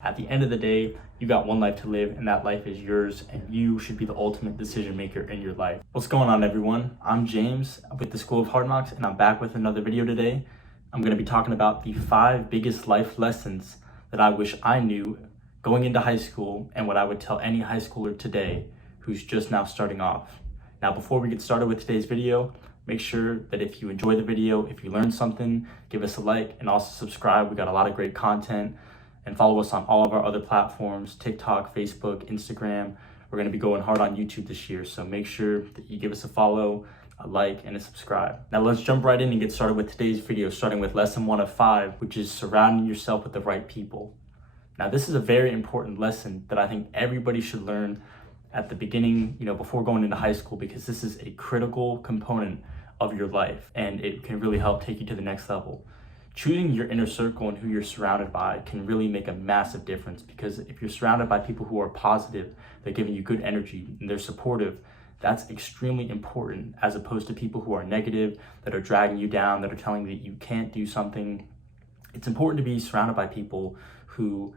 At the end of the day, you got one life to live, and that life is yours, and you should be the ultimate decision maker in your life. What's going on, everyone? I'm James with the School of Hard Knocks, and I'm back with another video today. I'm going to be talking about the 5 biggest life lessons that I wish I knew going into high school, and what I would tell any high schooler today who's just now starting off. Now, before we get started with today's video, make sure that if you enjoy the video, if you learned something, give us a like and also subscribe. We got a lot of great content. And follow us on all of our other platforms, TikTok, Facebook, Instagram. We're going to be going hard on YouTube this year, so make sure that you give us a follow, a like, and a subscribe. Now let's jump right in and get started with today's video, starting with lesson 1 of 5, which is surrounding yourself with the right people. Now this is a very important lesson that I think everybody should learn at the beginning, before going into high school, because this is a critical component of your life and it can really help take you to the next level. Choosing your inner circle and who you're surrounded by can really make a massive difference, because if you're surrounded by people who are positive, they're giving you good energy and they're supportive, that's extremely important, as opposed to people who are negative, that are dragging you down, that are telling you that you can't do something. It's important to be surrounded by people who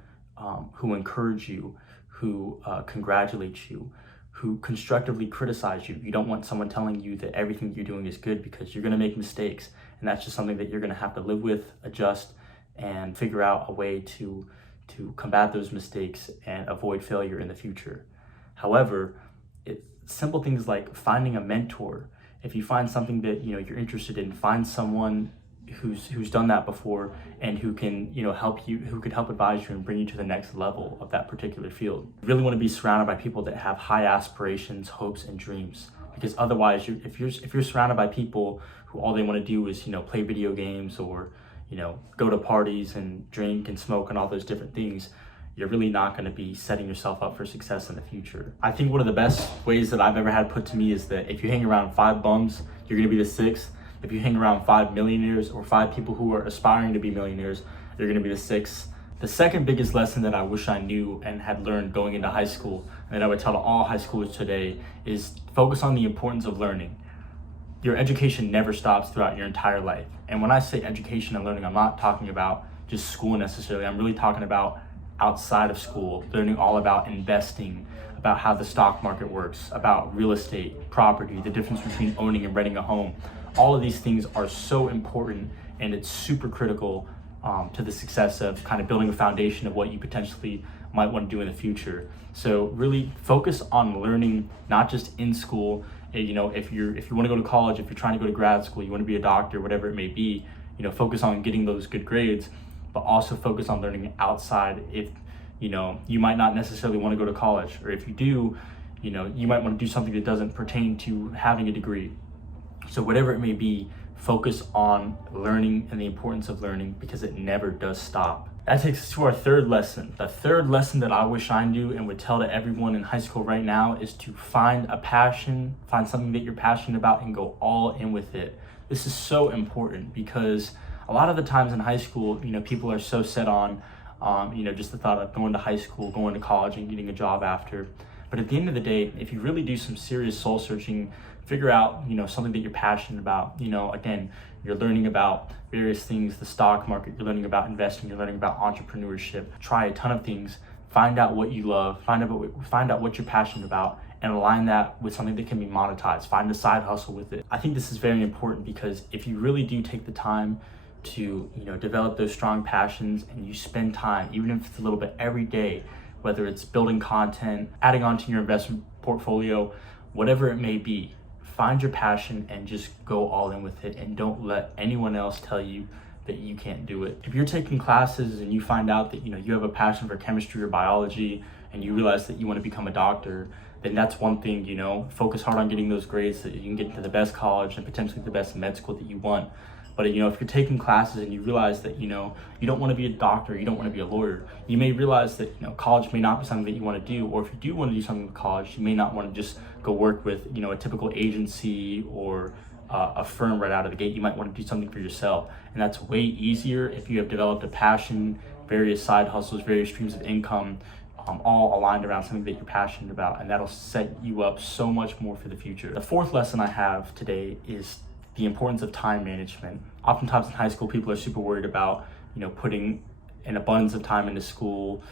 encourage you, who congratulate you, who constructively criticize you. You don't want someone telling you that everything you're doing is good, because you're going to make mistakes, and that's just something that you're going to have to live with, adjust, and figure out a way to combat those mistakes and avoid failure in the future. However, simple things like finding a mentor. If you find something that you're interested in, find someone who's done that before and who can help you, who could help advise you and bring you to the next level of that particular field. You really want to be surrounded by people that have high aspirations, hopes, and dreams, because otherwise if you're surrounded by people who all they want to do is play video games or go to parties and drink and smoke and all those different things, you're really not going to be setting yourself up for success in the future. I think one of the best ways that I've ever had put to me is that if you hang around 5 bums, you're going to be the 6th. If you hang around 5 millionaires or 5 people who are aspiring to be millionaires, you're going to be the 6th. The second biggest lesson that I wish I knew and had learned going into high school, and that I would tell to all high schoolers today, is focus on the importance of learning. Your education never stops throughout your entire life. And when I say education and learning, I'm not talking about just school necessarily. I'm really talking about outside of school, learning all about investing, about how the stock market works, about real estate, property, the difference between owning and renting a home. All of these things are so important, and it's super critical to the success of kind of building a foundation of what you potentially might want to do in the future. So really focus on learning, not just in school. If you want to go to college, if you're trying to go to grad school, you want to be a doctor, whatever it may be, focus on getting those good grades, but also focus on learning outside. If you might not necessarily want to go to college, or if you do, you might want to do something that doesn't pertain to having a degree. So whatever it may be, focus on learning and the importance of learning, because it never does stop. That takes us to our third lesson. The third lesson that I wish I knew and would tell to everyone in high school right now is to find a passion, find something that you're passionate about, and go all in with it. This is so important, because a lot of the times in high school, people are so set on, just the thought of going to high school, going to college, and getting a job after. But at the end of the day, if you really do some serious soul searching, figure out, something that you're passionate about. Again, you're learning about various things, the stock market, you're learning about investing, you're learning about entrepreneurship. Try a ton of things, find out what you love, find out what you're passionate about, and align that with something that can be monetized. Find a side hustle with it. I think this is very important, because if you really do take the time to, develop those strong passions, and you spend time, even if it's a little bit every day, whether it's building content, adding on to your investment portfolio, whatever it may be, find your passion and just go all in with it, and don't let anyone else tell you that you can't do it. If you're taking classes and you find out that you have a passion for chemistry or biology, and you realize that you want to become a doctor, then that's one thing. Focus hard on getting those grades so that you can get into the best college and potentially the best med school that you want. But if you're taking classes and you realize that you don't want to be a doctor, you don't want to be a lawyer, you may realize that college may not be something that you want to do. Or if you do want to do something with college, you may not want to just go work with a typical agency or a firm right out of the gate. You might want to do something for yourself, and that's way easier if you have developed a passion, various side hustles, various streams of income, all aligned around something that you're passionate about, and that'll set you up so much more for the future. The fourth lesson I have today is the importance of time management. Oftentimes in high school, people are super worried about, putting an abundance of time into school,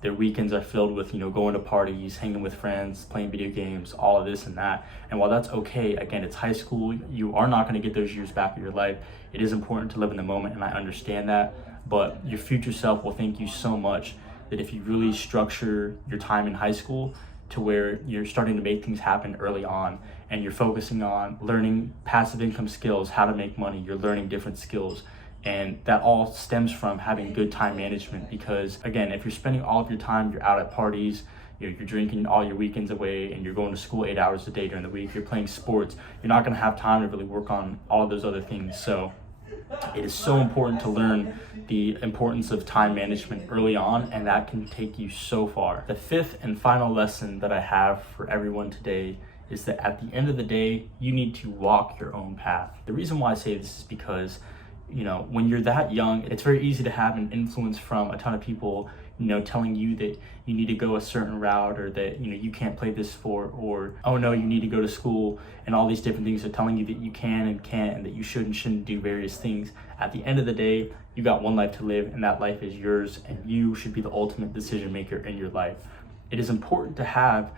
Their weekends are filled with, going to parties, hanging with friends, playing video games, all of this and that. And while that's okay, again, it's high school. You are not going to get those years back of your life. It is important to live in the moment, and I understand that. But your future self will thank you so much that if you really structure your time in high school to where you're starting to make things happen early on, and you're focusing on learning passive income skills, how to make money, you're learning different skills. And that all stems from having good time management, because again, if you're spending all of your time, you're out at parties, you're drinking all your weekends away, and you're going to school 8 hours a day during the week, you're playing sports, you're not going to have time to really work on all of those other things. So it is so important to learn the importance of time management early on, and that can take you so far. The fifth and final lesson that I have for everyone today is that at the end of the day, you need to walk your own path. The reason why I say this is because when you're that young, it's very easy to have an influence from a ton of people, telling you that you need to go a certain route, or that, you can't play this sport, or, oh no, you need to go to school, and all these different things are telling you that you can and can't, and that you should and shouldn't do various things. At the end of the day, you got one life to live, and that life is yours, and you should be the ultimate decision maker in your life. It is important to have,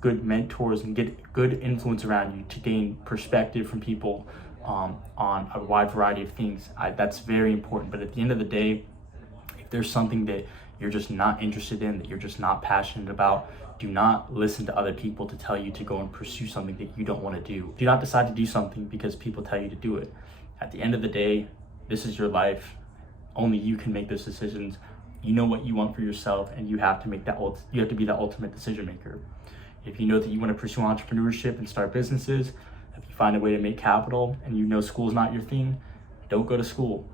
good mentors and get good influence around you to gain perspective from people on a wide variety of things. That's very important. But at the end of the day, if there's something that you're just not interested in, that you're just not passionate about, do not listen to other people to tell you to go and pursue something that you don't want to do. Do not decide to do something because people tell you to do it. At the end of the day, this is your life. Only you can make those decisions. You know what you want for yourself, and you have to make that. You have to be the ultimate decision maker. If you know that you want to pursue entrepreneurship and start businesses, if you find a way to make capital and school's not your thing, don't go to school.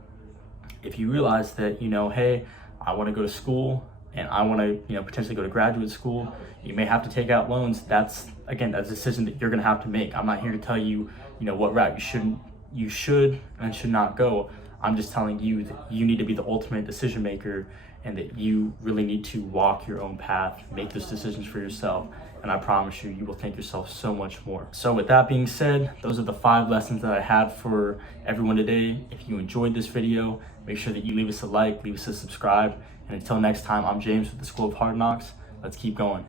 If you realize that, hey, I want to go to school and I want to, potentially go to graduate school, you may have to take out loans. That's a decision that you're going to have to make. I'm not here to tell you, what route you should and should not go. I'm just telling you that you need to be the ultimate decision maker, and that you really need to walk your own path, make those decisions for yourself. And I promise you, you will thank yourself so much more. So with that being said, those are the 5 lessons that I had for everyone today. If you enjoyed this video, make sure that you leave us a like, leave us a subscribe. And until next time, I'm James with the School of Hard Knocks. Let's keep going.